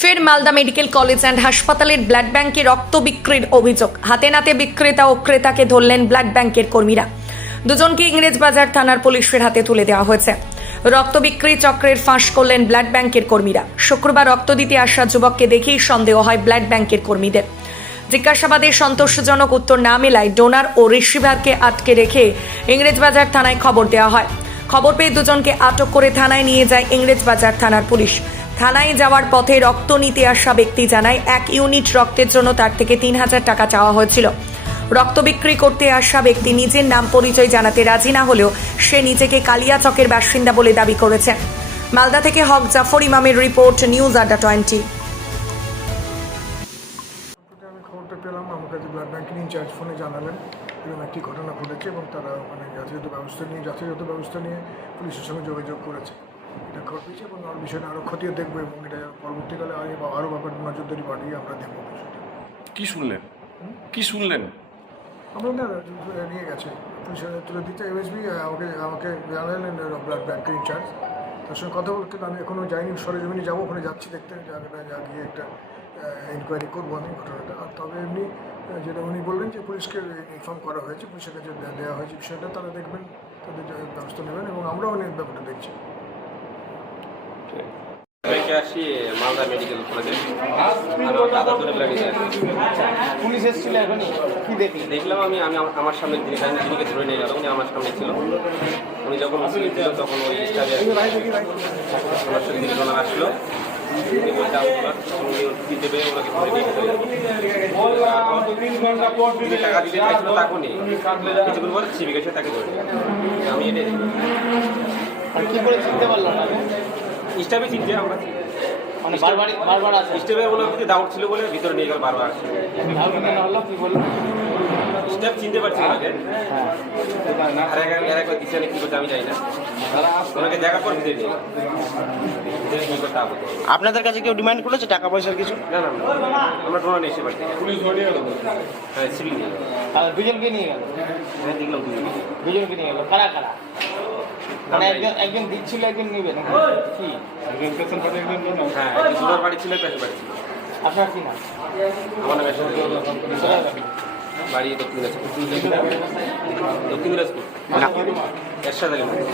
ফের Malda medical college and হাসপাতালের blood ব্যাংকে রক্ত বিক্রির অভিযোগ। হাতে নাতে বিক্রেতা ও ক্রেতাকে ধরলেন ব্লাড ব্যাংকের কর্মীরা। দুজনকে ইংরেজ বাজার থানার পুলিশের হাতে তুলে দেওয়া হয়েছে। রক্ত বিক্রি চক্রের ফাঁস করলেন ব্লাড ব্যাংকের কর্মীরা। শুক্রবার রক্ত দিতে আসা যুবককে দেখেই সন্দেহ হয় ব্লাড ব্যাংকের কর্মীদের। জিজ্ঞাসাবাদে সন্তোষজনক উত্তর না মেলায় ডোনার ও রিসিভারকে আটকে রেখে ইংরেজবাজার থানায় খবর দেওয়া হয়। খবর পেয়ে দুজনকে আটক করে থানায় নিয়ে যায় ইংরেজবাজার থানার পুলিশ। থানায় যাওয়ার পথে রক্ত নিতে আসা ব্যক্তি জানায়, এক ইউনিট রক্তের জন্য তার থেকে তিন হাজার টাকা চাওয়া হয়েছিল। রক্ত বিক্রি করতে আসা ব্যক্তি নিজের নাম পরিচয় জানাতে রাজি না হলেও সে নিজেকে কালিয়াচকের বাসিন্দা বলে দাবি করেছে। মালদা থেকে হক জাফর ইমামের report, news Adda twenty. In charge ফোনে জানালেন। এরকম একটি ঘটনা ঘটেছে এবং তারা মানে যথাযথ ব্যবস্থা নিয়ে যথাযথ ব্যবস্থা নিয়ে পুলিশের সঙ্গে যোগাযোগ করেছে। এটা ঘটেছে এবং আর বিষয়টা আরও খতিয়ে দেখব এবং এটা পরবর্তীকালে আরও আরও ব্যাপার নজরদারি বাড়িয়ে আমরা দেখব বিষয়টা। কি শুনলেন? কি শুনলেন? আমরা না নিয়ে গেছে। তুলে দিতে এমএসবি আমাকে আমাকে জানালেন ব্লাড ব্যাংকের ইনচার্জ তার সঙ্গে কথা বলতে আমি এখনও যাইনি সরেজমিনে যাব ওখানে যাচ্ছি দেখতে। জায়গাটা যা গিয়ে একটা ইনকোয়ারি করব আমি ঘটনাটা। আর তবে এমনি যেটা উনি বললেন যে পুলিশকে ইনফর্ম করা হয়েছে পুলিশের কাছে দেওয়া হয়েছে বিষয়টা তারা দেখবেন তাদের ব্যবস্থা নেবেন এবং আমরাও অনেক ব্যাপারটা দেখছি। আসি মালদা মেডিকেল কলেজে পুলিশ এসেছিল এখনই কি দেখলি দেখলাম আমি আমি আমার- সামনে যিনি যিনিকে ধরে নিয়ে গেল উনি আমার সামনে ছিল। উনি যখন মুসলিম ছিল তখন ওই স্টাফে ওনার আসলো। দিতে পেয়ে ওনাকে ধরে নিয়ে গেল যিনি টাকা দিতে চাইছিল তাকেও নেই কিছুক্ষণ পরে সিভিক এসে তাকে ধরে আমি এটা আর কি করে চিনতে পারল না? স্টাফে চিনছি আমরা মানে বারবার বারবার আসে। স্টাফের ওনার প্রতি ডাউট ছিল বলে ভিতরে নিয়ে গেল বারবার। ভালো কেন হলো কি? বলল স্টাফ চিনতে পারছি ওনাকে আর এক আর একবার দিচ্ছে কি করতে আমি জানি না। ওনাকে দেখার পর ভিতরে নিয়ে আপনাদের কাছে কেউ ডিমান্ড করেছে টাকা পয়সার কিছু? না না না। আমরা ডোনা নিয়ে এসে পারছি পুলিশ ধরে গেল। হ্যাঁ সিভিল নিয়ে গেল। আর দুজনকে নিয়ে গেল। হ্যাঁ দেখলাম দুজনকে নিয়ে গেল। কারা কারা? মানে একজন একজন দিচ্ছিল একজন নেবে না কি হ্যাঁ একজন দুটোর বাড়ি ছিল পেশে বাড়ি ছিল। আপনার কি নাম? আমার নাম বাড়ি? দক্ষিণ দিনাজপুর। দক্ষিণ দিনাজপুর। এরশাদ আলী মন্দির।